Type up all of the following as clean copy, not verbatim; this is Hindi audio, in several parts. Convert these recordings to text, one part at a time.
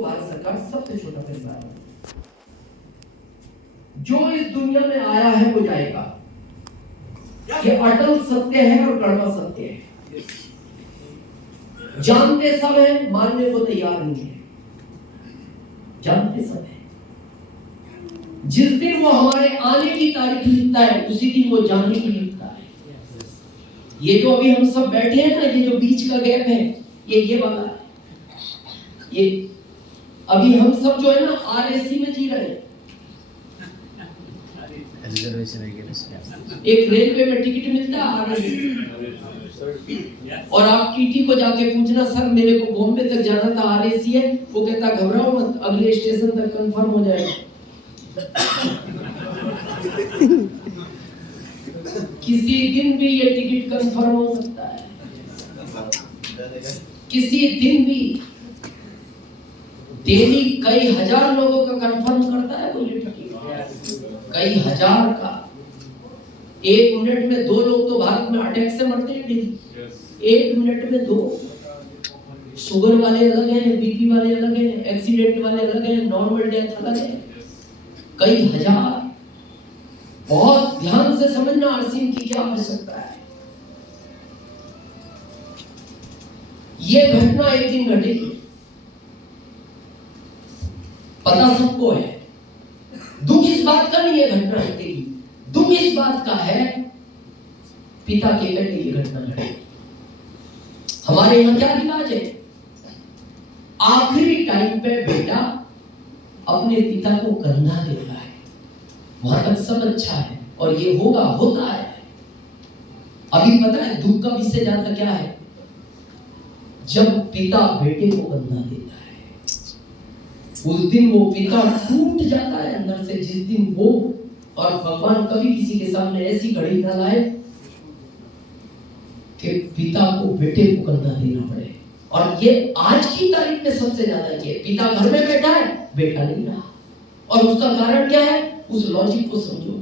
तो भारत सरकार सबसे छोटा परिवार है। जो इस दुनिया में आया है वो जाएगा, ये अटल सत्य है और कड़वा सत्य है। जानते सब है, मानने को तैयार नहीं है। जानते सब है, जिस दिन वो हमारे आने की तारीख लिखता है उसी दिन वो जाने की लिखता है। ये जो अभी हम सब बैठे हैं ना, ये जो बीच का गैप है, ये वाला है। ये अभी हम सब जो है ना आरएसी में जी रहे हैं। एक रेलवे में टिकट मिलता है आरएसी, और आप टीटी को जाके पूछना, सर मेरे को बॉम्बे तक जाना था, आरएसी है? वो कहता घबराओ मत, अगले स्टेशन तक कंफर्म हो जाएगा। किसी दिन भी ये टिकट कंफर्म हो सकता है, किसी दिन भी। डेली कई हजार लोगों का कंफर्म करता है वो टिकट, कई हजार का। 1 मिनट में 2 लोग तो भारत में अटैक से मरते हैं डेली। 1 मिनट में 2। शुगर वाले अलग हैं, बीपी वाले अलग हैं, एक्सीडेंट वाले अलग हैं, नॉर्मल डेथ अलग है, कई हजार। बहुत ध्यान से समझना अरसीम की क्या आवश्यकता है। ये घटना एक दिन घटेगी, पता सबको है। दुख इस बात का नहीं है घटना घटेगी, दुख इस बात का है पिता के कहते ये घटना घटेगी। हमारे यहाँ क्या रिवाज है, आखिरी टाइम पे बेटा अपने पिता को कंधा देता है, वहां तक सब अच्छा है और ये होगा, होता है। अभी पता है दुख का विषय ज्यादा क्या है, जब पिता बेटे को कंधा देता है उस दिन वो पिता टूट जाता है अंदर से। जिस दिन वो, और भगवान कभी किसी के सामने ऐसी घड़ी ना लाए कि पिता को बेटे को कंधा देना पड़े। और ये आज की तारीख में सबसे ज्यादा है, पिता घर में बैठा है, बेटा नहीं रहा। और उसका कारण क्या है, उस लॉजिक को समझो।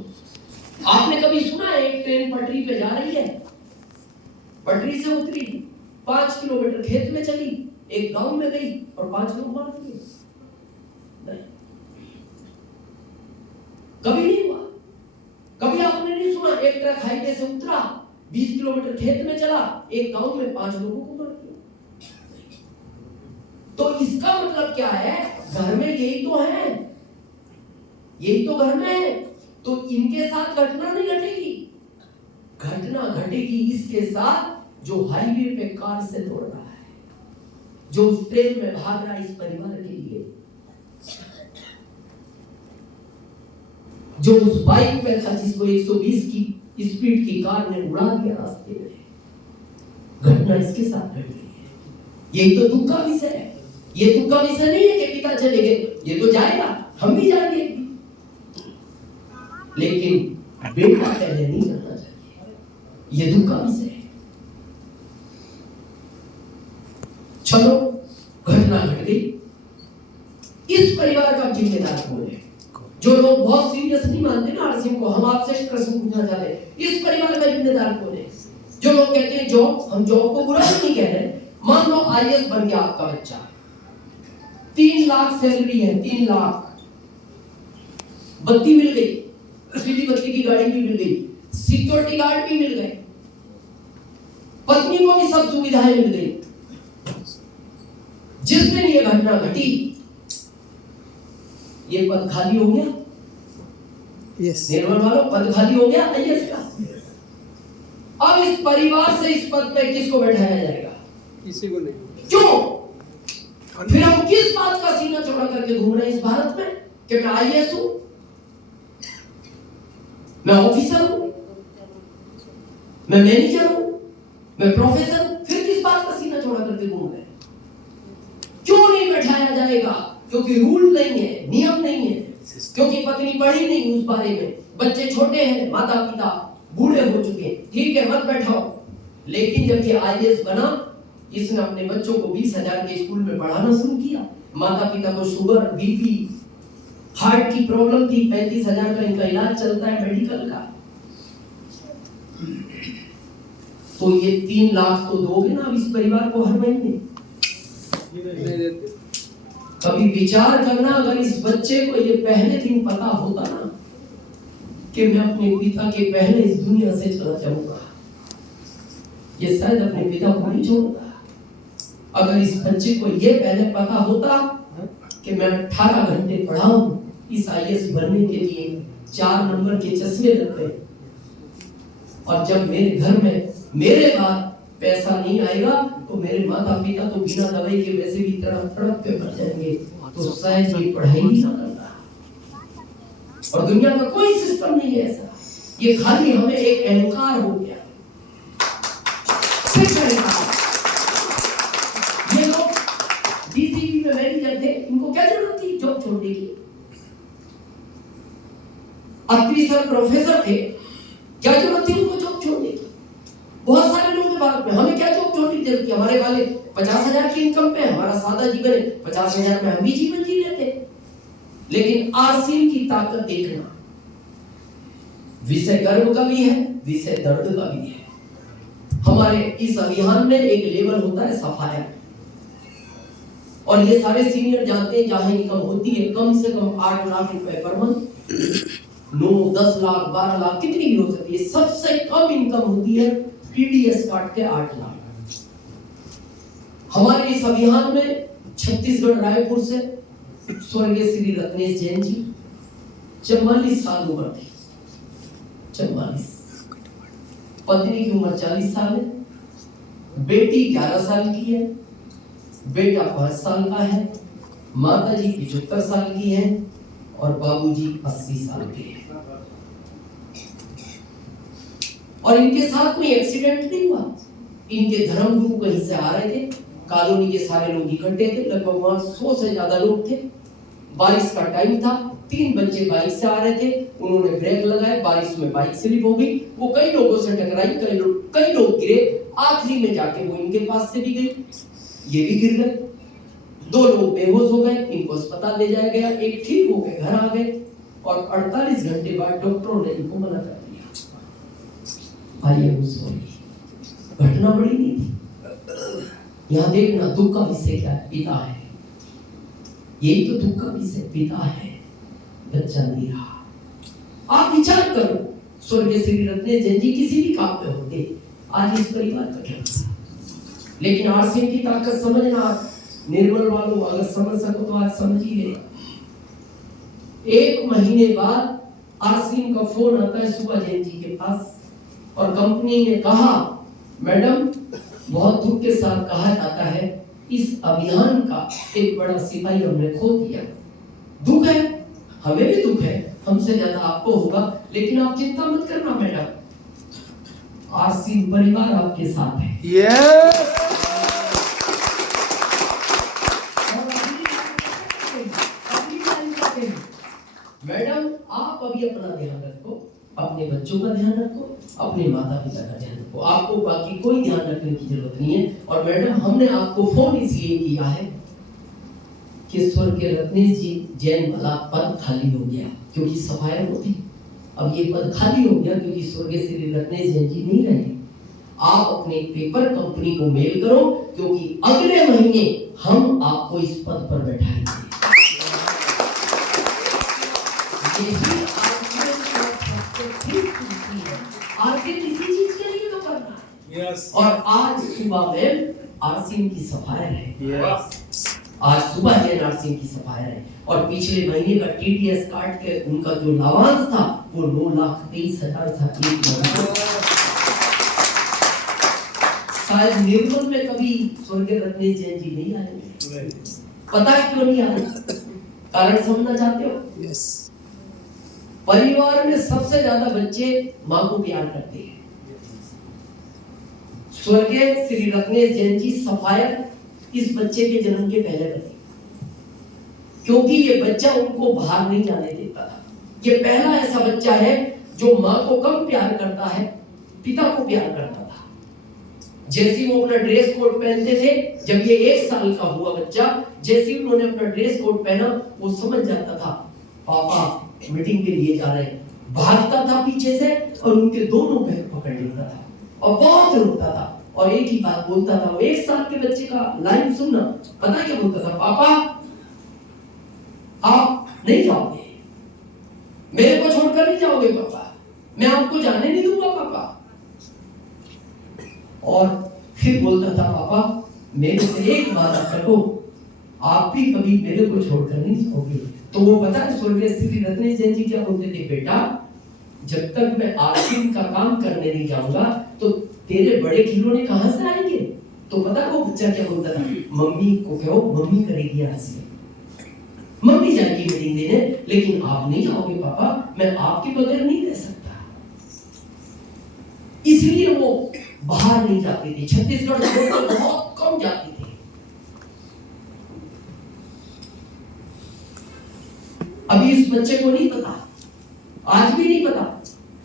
आपने कभी सुना है एक ट्रेन पटरी पे जा रही है, पटरी से उतरी, 5 किलोमीटर खेत में चली, एक गांव में गई और 5 लोग मार दिए? नहीं, कभी नहीं हुआ। कभी आपने नहीं सुना एक ट्रक हाईवे से उतरा, 20 किलोमीटर खेत में चला, एक गांव में 5 लोगों को मार दिया? तो इसका मतलब क्या है, घर में यही तो है, यही तो घर में है। तो इनके साथ घटना नहीं घटेगी, घटना घटेगी इसके साथ जो हाईवे पे कार से दौड़ रहा है, जो ट्रेन में भाग रहा है इस परिवार के लिए, जो उस बाइक पे था जिसको 120 की स्पीड की कार ने उड़ा दिया रास्ते में। घटना इसके साथ घट गई है। यही तो दुख का विषय है। ये दुख का विषय नहीं है कि पिता चले गए, ये तो जाएगा, हम भी जाएंगे, लेकिन बेटा पहले नहीं जाना चाहिए। ये दुख का विषय है। चलो घटना घट गई, इस परिवार का जिम्मेदार कौन है? जो लोग बहुत सीरियस नहीं मानते ना अरसीम को, हम आपसे एक प्रश्न पूछना चाहते हैं, इस परिवार का जिम्मेदार कौन है? जो लोग कहते हैं जॉब, हम जॉब को बुरा नहीं कह रहे। मान लो आईएएस बन गया आपका बच्चा, 3 लाख सैलरी है, 3 लाख, बत्ती मिल गई, बिजली बत्ती की गाड़ी भी मिल गई, सिक्योरिटी गार्ड भी मिल गए, पत्नी को भी सब सुविधाएं मिल गई। जिस दिन ये घटना घटी, ये पद खाली हो गया। यस, निर्मल वालों, पद खाली हो गया आईएएस का। अब इस परिवार से इस पद पे किसको बैठाया जाएगा? किसी को नहीं। क्यों? फिर हम किस बात का सीना चौड़ा करके घूम रहे हैं इस भारत में कि मैं आईएएस हूं, मैं ऑफिसर हूं, मैं मैनेजर हूं, मैं प्रोफेसर हूं? फिर किस बात का सीना चौड़ा करके घूम रहे हैं? क्यों नहीं बैठाया जाएगा? क्योंकि रूल नहीं है, नियम नहीं है, क्योंकि पत्नी पढ़ी नहीं उस बारे में, बच्चे छोटे हैं, माता पिता बूढ़े हो चुके हैं, ठीक है मत बैठाओ। लेकिन जब ये आईएएस बना, इसने अपने बच्चों को 20,000 के स्कूल में पढ़ाना शुरू किया। माता पिता को शुगर, बीपी, हार्ट की प्रॉब्लम थी, 35,000 का इनका इलाज चलता है मेडिकल का। तो ये 3 लाख तो दोगे ना अब इस परिवार को हर महीने? कभी विचार करना, अगर इस बच्चे को ये पहले दिन पता होता ना कि मैं अपने पिता के पहले इस दुनिया से चला जाऊंगा, ये शायद अपने पिता को नहीं छोड़ता। अगर इस बच्चे को ये पहले पता होता कि मैं 18 घंटे पढ़ाऊं इस IAS बनने के लिए, 4 नंबर के चश्मे लग गए, और जब मेरे घर में मेरे बाद पैसा नहीं आएगा तो मेरे माता पिता तो बिना दवाई के वैसे भी तड़प के मर जाएंगे, तो शायद ये पढ़ाई ही ना करता। और दुनिया का कोई सिस्टम नहीं है ऐसा, ये खाली हमें एक अहंकार हो गया, सिर्फ अहंकार। ये लोग DCP में मैनेजर थे, इनको क्या जरूरत थी जॉब छोड़ने की? अत्री सर प्रोफेसर थे, क्या जरूरत थी उनको जॉब छोड़ने की? बहुत सारे लोग हैं भारत में, हमें क्या जॉब छोड़ने की जरूरत है? हमारे वाले 50,000 की इनकम पे हमारा सादा जीवन है, 50,000 में हम भी जीवन जी लेते। लेकिन आरसीएम की ताकत देखना, विषय गर्व का भी है, विषय दर्द का भी है। हमारे इस अभियान में एक लेवल होता है सफाया, और ये सारे सीनियर जानते हैं जहां इनकम होती है कम से कम 8 लाख रुपए पर मंथ, 9, 10 लाख, 12 लाख, कितनी भी हो सकती है। सबसे कम इनकम होती है TDS काट के 8 लाख। हमारे इस अभियान में छत्तीसगढ़ रायपुर से स्वर्गीय श्री रत्नेश जैन जी 44 साल उम्र थी, 44। पत्नी की उम्र 40 साल है, बेटी 11 साल की है, बेटा 5 साल का है, माता जी 75 साल की है और बाबूजी 80 साल के हैं। और इनके साथ कोई एक्सीडेंट नहीं हुआ। इनके धर्मगुरु कहीं से आ रहे थे, कॉलोनी के सारे लोग इकट्ठे थे, लगभग वहां 100 से ज्यादा लोग थे। बारिश का टाइम था, 3 बच्चे बाइक से आ रहे थे, उन्होंने ब्रेक लगाए, बारिश में बाइक स्लिप हो गई, वो कई लोगों से टकराई, कई लोग गिरे, आखिरी में जाके वो इनके पास से भी गई, ये भी गिर गए। 2 लोग बेहोश हो गए, इनको अस्पताल ले जाया गया, एक ठीक हो गए, घर आ गए, और 48 घंटे बाद डॉक्टरों ने इनको मना कर दिया। आइए घटना बड़ी नहीं थी। यहाँ देखना दुख का विषय क्या है, पिता है, यही तो दुख का विषय, पिता है, बच्चा नहीं रहा। आप विचार करो, स्वर्गीय श्री रत्नेश जैन जी किसी भी काम पे होते, आज इस परिवार का क्या होता। लेकिन आरसीएम की ताकत समझना, निर्मल वालों अगर समझ सको तो आज समझ ही ले। 1 महीने बाद आरसीएम का फोन आता है सुबह जैन जी के पास, और कंपनी ने कहा, मैडम बहुत दुख के साथ कहा जाता है इस अभियान का एक बड़ा सिपाही हमने खो दिया। दुख है, हमें भी दुख है, हमसे ज्यादा आपको होगा, लेकिन आप चिंता मत करना मैडम, आरसीएम परिवार आपके साथ है। मैडम आप अभी अपना ध्यान रखो, अपने बच्चों का ध्यान रखो, अपने माता पिता का ध्यान रखो, आपको बाकी कोई ध्यान रखने की जरूरत नहीं है। और मैडम हमने आपको फोन इसलिए किया है कि स्वर्गीय रत्नेश जी जैन वाला पद खाली हो गया, क्योंकि सफायर होती, अब ये पद खाली हो गया क्योंकि स्वर्गीय श्री रत्नेश जैन जी नहीं रहे। आप अपने पेपर कंपनी को मेल करो, क्योंकि अगले महीने हम आपको इस पद पर बैठाएंगे। आरसीएम इसी चीज के लिए तो करना है। yes. और आज सुबह में आरसीएम की सफायर है। yes. आज सुबह में आरसीएम की सफायर है, और पिछले महीने का TDS काट के उनका जो लाभांश था वो 9,23,000 था। शायद निर्मल में कभी स्वर्गीय रत्नेश जैन जी नहीं आए। पता है क्यों नहीं आए? कारण समझना चाहते हो? yes. परिवार में सबसे ज्यादा बच्चे मां को प्यार करते हैं। स्वर्गीय श्री रत्नेश जैन जी सफायर इस बच्चे के जन्म के पहले बने, क्योंकि ये बच्चा उनको बाहर नहीं जाने देता था। ये पहला ऐसा बच्चा है जो मां को कम प्यार करता है, पिता को प्यार करता था। जैसे वो अपना ड्रेस कोड पहनते थे, जब ये 1 साल का हुआ बच्चा, जैसे उन्होंने अपना ड्रेस कोड पहना, वो समझ जाता था पापा मीटिंग के लिए जा रहे हैं, भागता था पीछे से और उनके दोनों पैर पकड़ लेता था और बहुत रोता था, और एक ही बात बोलता था। वो 1 साल के बच्चे का लाइन सुनना, पता क्या बोलता था? पापा नहीं जाओगे, मेरे को छोड़कर नहीं जाओगे पापा, मैं आपको जाने नहीं दूंगा पापा। और फिर बोलता था पापा मेरे से एक वादा करो, आप भी कभी मेरे को छोड़कर नहीं जाओगे। तो वो पता है स्वर्गीय श्री रत्नेश जैन जी क्या बोलते थे, बेटा जब तक मैं आरसीएम का काम करने नहीं जाऊंगा तो तेरे बड़े खिलौने कहां से आएंगे। तो पता है वो बच्चा क्या बोलता था, मम्मी को कहो, मम्मी करेगी आरसीएम, मम्मी जाएगी मीटिंग देने, लेकिन आप नहीं जाओगे पापा, मैं आपके बगैर नहीं रह सकता। इसलिए वो बाहर नहीं जाते थे, छत्तीसगढ़ छोड़कर बहुत कम जाते थे। अभी इस बच्चे को नहीं पता, आज भी नहीं पता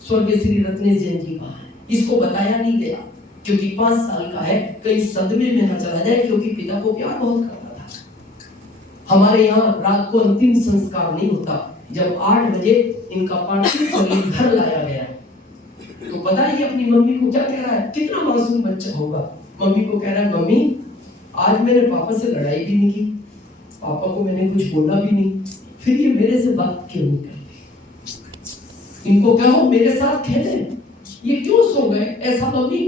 स्वर्गीय श्री रत्नेश जैन जी कहाँ है, इसको बताया नहीं गया क्योंकि 5 साल का है, कहीं सदमे में न चला जाए, क्योंकि पिता को प्यार बहुत करता था। हमारे यहाँ रात को अंतिम संस्कार नहीं होता, जब 8 बजे इनका पार्थिव शरीर घर लाया गया तो पता है ये अपनी मम्मी को क्या कह रहा है, कितना मासूम बच्चा होगा। मम्मी को कह रहा है, मम्मी आज मैंने पापा से लड़ाई भी नहीं की, पापा को मैंने कुछ बोला भी नहीं, फिर ये मेरे से बात क्यों नहीं करते, इनको कहो मेरे साथ खेले, ये क्यों सो गए ऐसा, मम्मी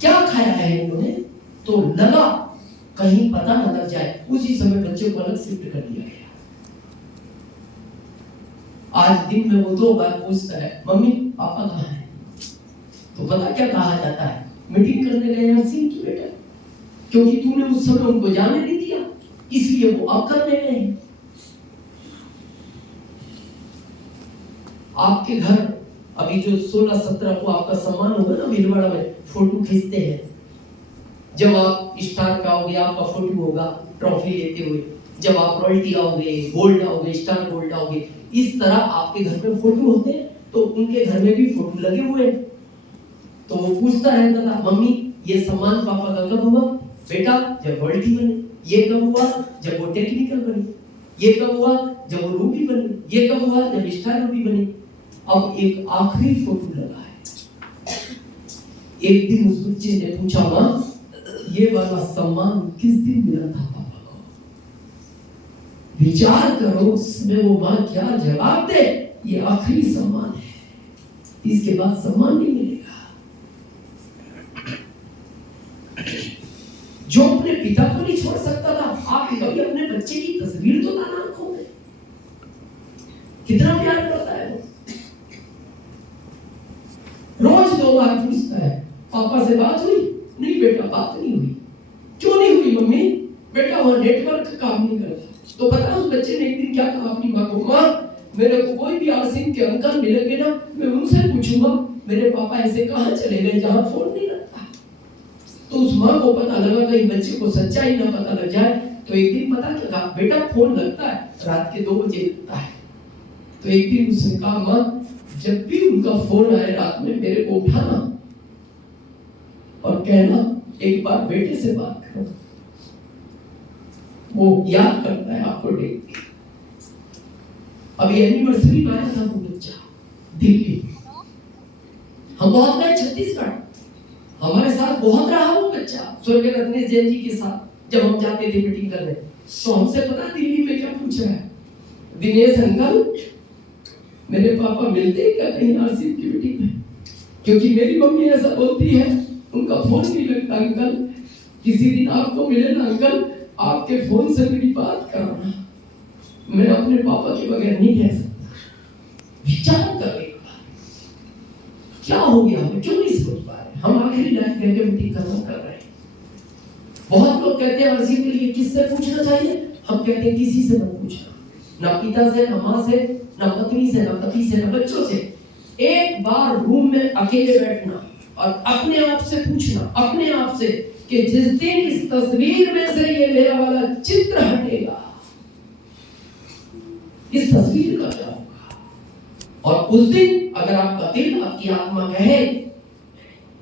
क्या खाया है इन्होंने। तो लगा कहीं पता न लग जाए, उसी समय बच्चे को अलग शिफ्ट कर दिया गया। आज दिन में वो 2 बार पूछता है, मम्मी पापा कहाँ है। तो पता क्या कहा जाता है, मीटिंग करने गए हैं सिंह की बेटा, क्योंकि तूने उस समय उनको जाने नहीं दिया, इसलिए वो अब करने गए हैं। आपके घर अभी जो 16-17 को आपका सम्मान होगा ना, भीलवाड़ा में फोटो खींचते हैं, जब आप स्टार पे आओगे आपका फोटो होगा ट्रॉफी लेते हुए, जब आप रॉयल्टी आओगे, गोल्ड आओगे, स्टार गोल्ड आओगे, इस तरह आपके घर में फोटो होते हैं, तो उनके घर में भी फोटो लगे हुए हैं। तो वो पूछता रहता था, मम्मी ये सम्मान पापा का कब हुआ, बेटा जब रॉयल्टी बने, ये कब हुआ जब वो टेक्निकल बनी, ये कब हुआ जब वो रूबी बनी, ये कब हुआ जब स्टार रूबी बनी। अब एक आखिरी फोटो लगा है। एक दिन उस बच्चे ने पूछा, माँ ये वाला सम्मान किस दिन मिला था पापा को। विचार करो उसमें वो माँ क्या जवाब दे, ये आखिरी सम्मान है, इसके बाद सम्मान नहीं मिलेगा। जो अपने पिता को नहीं छोड़ सकता था, आप कभी अपने बच्चे की तस्वीर तो लाना आंखों में, कितना प्यार करता है वो। रोज 2 बार पूछता है, पापा से बात हुई, नहीं बेटा बात नहीं हुई। क्यों नहीं हुई मम्मी, बेटा वहां नेटवर्क काम नहीं करता। तो पता है उस बच्चे ने एक दिन क्या कहा अपनी माँ को, माँ मेरे को कोई भी आरसीएम के अंकल मिलेंगे ना, मैं उनसे पूछूंगा मेरे पापा ऐसे कहाँ चले गए जहाँ फोन नहीं लगता। तो उस माँ को पता लगा कहीं बच्चे को सच्चाई ना पता लग जाए, तो एक दिन पता क्या कहा, बेटा फोन लगता है रात के 2 बजे लगता है। तो एक दिन उसने कहा, माँ जब भी उनका फोन आए रात में मेरे को उठाना और कहना एक बार बेटे से बात करो, वो याद करता है आपको देख के। अभी एनिवर्सरी में आया था वो बच्चा दिल्ली, हम बहुत गए छत्तीसगढ़, हमारे साथ बहुत रहा वो बच्चा स्वर्गीय रत्नेश जैन जी के साथ, जब हम जाते थे मीटिंग करने। तो हमसे पता दिल्ली में क्या पूछा है, दिनेश अंकल मेरे पापा मिलते हैं क्या कहीं आरसीएम की मीटिंग में, क्योंकि मेरी मम्मी ऐसा बोलती है उनका फोन नहीं लगता अंकल, किसी दिन आपको मिले ना अंकल, आपके फोन से मेरी बात कराना, मैं अपने पापा के बगैर नहीं कह सकता। विचार कर एक बार क्या हो गया, हमें क्यों नहीं सोच पा रहे, हम आखिरी लाइफ में मीटिंग करना कर रहे हैं। बहुत लोग कहते हैं आरसीएम के लिए किससे पूछना चाहिए, हम कहते हैं किसी से मत पूछना, ना पिता से, ना माँ से, ना पत्नी से, ना पति से, ना बच्चों से। एक बार रूम में अकेले बैठना और अपने आप से पूछना, अपने आप से कि जिस दिन इस तस्वीर में से ये मेरा वाला चित्र हटेगा, इस तस्वीर का क्या होगा। और उस दिन अगर आपका दिल, आपकी आत्मा कहे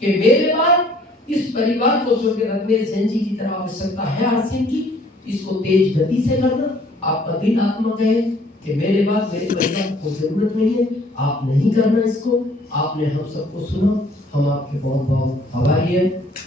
कि मेरे बाद इस परिवार को स्वर्गीय रत्नेश जैन जी की तरह आवश्यकता है आरसीएम की, इसको तेज गति से करना, आपका दिल आत्मा कहे कि मेरे बाद मेरे परिवार को जरूरत नहीं है, आप नहीं करना इसको, आपने हम सबको सुना, हम आपके बहुत बहुत आभारी हैं।